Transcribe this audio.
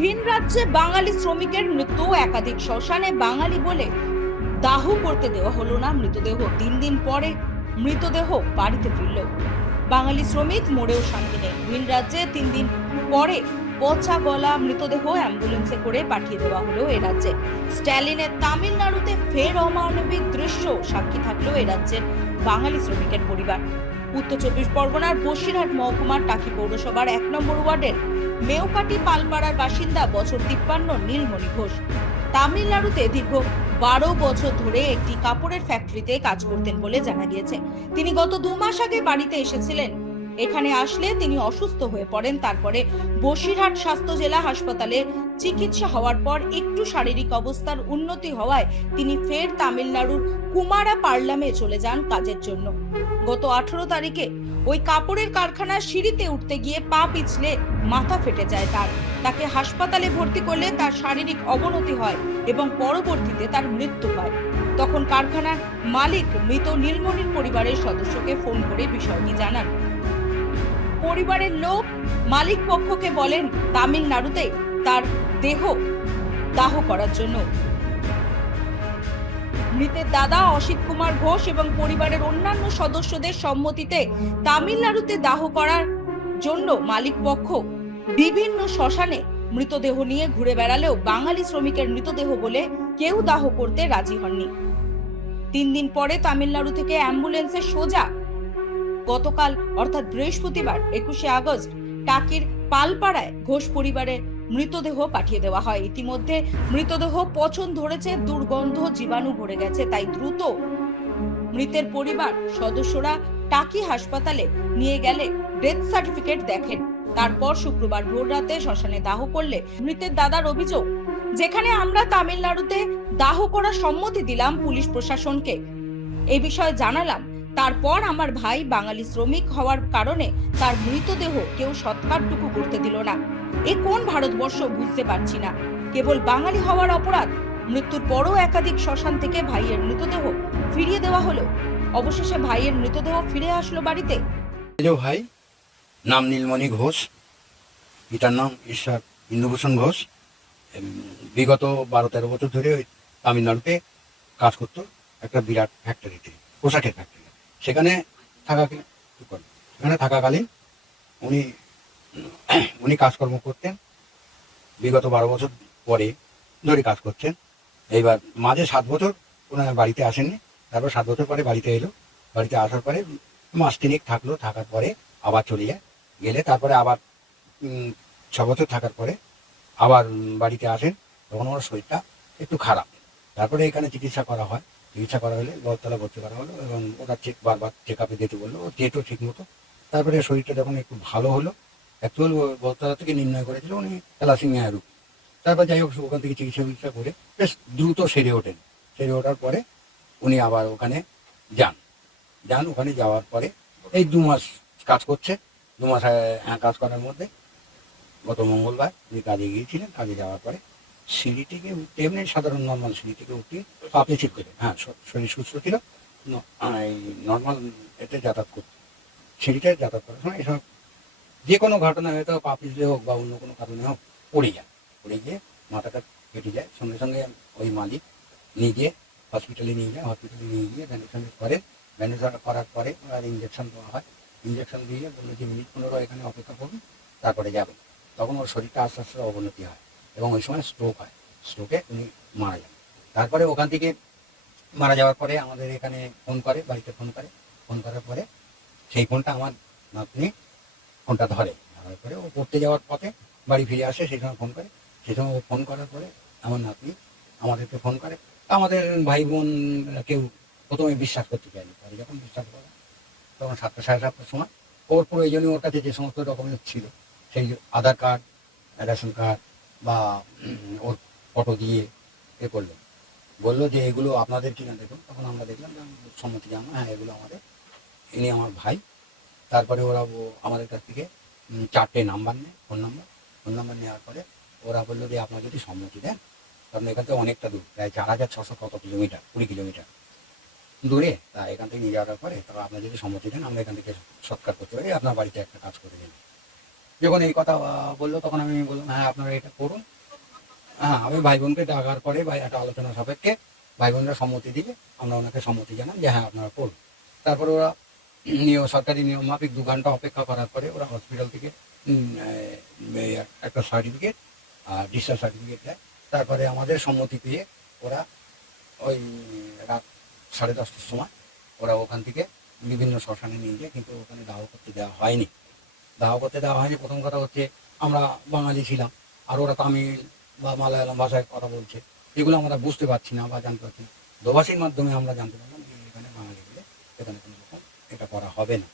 ভিন রাজ্যে বাঙালি শ্রমিকের মৃত্যু, একাধিক শ্মশানে বাঙালি বলে দাহ করতে দেওয়া হলো না মৃতদেহ। 3 দিন পরে মৃতদেহ বাড়িতে ফিরল। বাঙালি শ্রমিক মরেও শান্তি নেই। ভিন রাজ্যে 3 দিন পরে পচা গলা মৃতদেহ অ্যাম্বুলেন্সে করে পাঠিয়ে দেওয়া হলো এ রাজ্যে। স্ট্যালিনের তামিলনাড়ুতে ফের অমানবিক দৃশ্য সাক্ষী থাকলো এ রাজ্যের বাঙালি শ্রমিকের পরিবার। উত্তর 24 পরগনার বসিরহাট মহকুমার টাকি পৌরসভার 1 নম্বর ওয়ার্ডের মেওকাটি পালপাড়ার বাসিন্দা বছর 53 নীলমণি ঘোষ তামিলনাড়ুতে দীর্ঘ 12 বছর ধরে একটি কাপড়ের ফ্যাক্টরিতে কাজ করতেন বলে জানা গিয়েছে। তিনি গত 2 মাস আগে বাড়িতে এসেছিলেন। এখানে আসলে তিনি অসুস্থ হয়ে পড়েন। তারপরে বসিরহাট স্বাস্থ্য জেলা হাসপাতালে চিকিৎসা হওয়ার পর একটু শারীরিক অবস্থার উন্নতি হওয়ায় তিনি ফের তামিলনাড়ুর কুমারা পার্লামে চলে যান কাজের জন্য। গত 18 তারিখে ওই কাপড়ের কারখানার সিঁড়িতে উঠতে গিয়ে পা পিছলে মাথা ফেটে যায় তাকে হাসপাতালে ভর্তি করলে তার শারীরিক অবনতি হয় এবং পরবর্তীতে তার মৃত্যু হয়। তখন কারখানার মালিক মৃত নীলমণির পরিবারের সদস্যকে ফোন করে বিষয়টি জানান। পরিবারের লোক মালিক পক্ষকে বলেন তামিলনাড়ুতে তার দেহ দাহ করার জন্য। মৃতের দাদা অসিত কুমার ঘোষ এবং পরিবারের অন্যান্য সদস্যদের সম্মতিতে তামিলনাড়ুতে দাহ করার জন্য মালিক পক্ষ বিভিন্ন শ্মশানে মৃতদেহ নিয়ে ঘুরে বেড়ালেও বাঙালি শ্রমিকের মৃতদেহ বলে কেউ দাহ করতে রাজি হননি। 3 দিন পরে তামিলনাড়ু থেকে অ্যাম্বুলেন্সে সোজা গতকাল অর্থাৎ বৃহস্পতিবার 21শে আগস্ট টাকির পালপাড়ায় ঘোষ পরিবারের মৃতদেহ পাঠিয়ে দেওয়া হয়। ইতিমধ্যে মৃতদেহ পচন ধরেছে, দুর্গন্ধ জীবাণু ভরে গেছে। তাই দ্রুত মৃতের পরিবার সদস্যরা টাকি হাসপাতালে নিয়ে গেলে ডেথ সার্টিফিকেট দেখেন। তারপর শুক্রবার ভোর রাতে শ্মশানে দাহ করলে মৃতের দাদার অভিযোগ, যেখানে আমরা তামিলনাড়ুতে দাহ করার সম্মতি দিলাম পুলিশ প্রশাসনকে, এই বিষয়ে জানালাম, তারপর আমার ভাই বাঙালি শ্রমিক হওয়ার কারণে তার মৃতদেহ কেউ সৎকারটুকু করতে দিল না। এ কোন ভারতবর্ষ বুঝতে পারছি না। কেবল বাঙালি হওয়ার অপরাধ। মৃত্যুর পরও একাধিক শ্মশান থেকে ভাইয়ের মৃতদেহ ফিরিয়ে দেওয়া হলো। অবশেষে ভাইয়ের মৃতদেহ ফিরে আসলো বাড়িতে। ভাই নাম নীলমণি ঘোষ, পিতার নাম ঈশ্বর ইন্দুভূষণ ঘোষ। বিগত 12-13 বছর ধরে ওই তামিলনাড়ুতে কাজ করতো একটা বিরাট ফ্যাক্টরিতে, পোশাকের ফ্যাক্টরি। সেখানে থাকাকালীন উনি কাজকর্ম করতেন। বিগত 12 বছর পরে ধরে কাজ করছেন। এইবার মাঝে 7 বছর ওনার বাড়িতে আসেননি। তারপর 7 বছর পরে বাড়িতে এলো। বাড়িতে আসার পরে মাস তিনেক থাকলো। থাকার পরে আবার চলে গেলে তারপরে আবার 6 বছর থাকার পরে আবার বাড়িতে আসেন। তখন ওনার শরীরটা একটু খারাপ। তারপরে এখানে চিকিৎসা করা হয়। চিকিৎসা করা হলে বরতলা ভর্তি করা হলো এবং ওরা বারবার চেক আপে যেতে বললো। ও যেত ঠিক মতো। তারপরে শরীরটা যখন একটু ভালো হলো, অ্যাকচুয়াল বরতলা থেকে নির্ণয় করেছিল উনি থ্যালাসেমিয়া রোগ। তারপর যাই হোক ওখান থেকে চিকিৎসা করে বেশ দ্রুত সেরে ওঠেন। সেরে ওঠার পরে উনি আবার ওখানে যান। ওখানে যাওয়ার পরে এই 2 মাস কাজ করছে। 2 মাস কাজ করার মধ্যে গত মঙ্গলবার উনি কাজে গিয়েছিলেন। কাজে যাওয়ার পরে সিঁড়ি থেকে উঠতে, এমনি সাধারণ নর্মাল সিঁড়ি থেকে উঠে পা পিছল করে, শরীর সুস্থ ছিল, এই নর্মাল এতে যাতায়াত করত। সিঁড়িতে যাতায়াত করার সময় এসব যে কোনো ঘটনা, হয়তো পা পিছলে হোক বা অন্য কোনো কারণে হোক, পড়ে গিয়ে মাথাটা কেটে যায়। সঙ্গে সঙ্গে ওই মালিক নিয়ে গিয়ে হসপিটালে নিয়ে গিয়ে ব্যান্ডেজ করার পরে আর ইঞ্জেকশন দেওয়া হয়। ইঞ্জেকশন দিয়ে বললো যে মিনিট 15 এখানে অপেক্ষা করুন, তারপরে যাবেন। তখন ওর শরীরটা আস্তে আস্তে অবনতি হয় এবং ওই সময় স্ট্রোক হয়। স্ট্রোকে উনি মারা যান। তারপরে ওখান থেকে মারা যাওয়ার পরে আমাদের এখানে বাড়িতে ফোন করার পরে সেই ফোনটা আমার নাতনি ফোনটা ধরার পরে ও পড়তে যাওয়ার পথে বাড়ি ফিরে আসে। সেই সময় ও ফোন করার পরে আমার নাতনি আমাদেরকে ফোন করে। আমাদের ভাই বোন কেউ প্রথমে বিশ্বাস করতে চায়নি। পরে যখন বিশ্বাস করে তখন 7টা, 7:30টার সময় ওর প্রয়োজনীয় ওর কাছে যে সমস্ত ডকুমেন্টস ছিল, সেই আধার কার্ড, রেশন কার্ড বা ওর ফটো দিয়ে বললো যে এগুলো আপনাদের কিনা দেখুন। তখন আমরা দেখলাম যে সম্মতি জানা, হ্যাঁ এগুলো আমাদের, ইনি আমার ভাই। তারপরে ওরা আমাদের কাছ থেকে 4টে নাম্বার নেয়, ফোন নাম্বার নেওয়ার পরে ওরা বললো যে আপনার যদি সম্মতি দেন, কারণ এখান থেকে অনেকটা দূর, প্রায় 4600 কত কিলোমিটার, 20 কিলোমিটার দূরে। তা এখান থেকে নিয়ে যাওয়ার পরে আপনার যদি সম্মতি দেন, আমরা এখান থেকে সৎকার করতে পারি, আপনার বাড়িতে একটা কাজ করে দেন। যখন এই কথা বললো তখন আমি বললাম হ্যাঁ আপনারা এটা করুন। হ্যাঁ, আমি ভাই বোনকে ডাকার পরে বা একটা আলোচনা সাপেক্ষে ভাই বোনরা সম্মতি দিলে আমরা ওনাকে সম্মতি জানাই যে হ্যাঁ আপনারা করুন। তারপরে ওরা সরকারি নিয়ম মাফিক 2 ঘন্টা অপেক্ষা করার পরে ওরা হসপিটাল থেকে এই একটা সার্টিফিকেট ডিসচার্জ সার্টিফিকেট দেয়। তারপরে আমাদের সম্মতি পেয়ে ওরা ওই রাত 10:30টার সময় ওরা ওখান থেকে বিভিন্ন শ্মশানে নিয়ে যায়, কিন্তু ওখানে দাহ করতে দেওয়া হয়নি। দাহ করতে দেওয়া হয়নি প্রথম কথা হচ্ছে আমরা বাঙালি ছিলাম, আর ওরা তামিল বা মালায়ালাম ভাষায় কথা বলছে, এগুলো আমরা বুঝতে পারছি না বা জানতে পারছি না। দোভাষীর মাধ্যমে আমরা জানতে পারলাম যে এখানে বাঙালি বলে এখানে কোনো রকম এটা করা হবে না।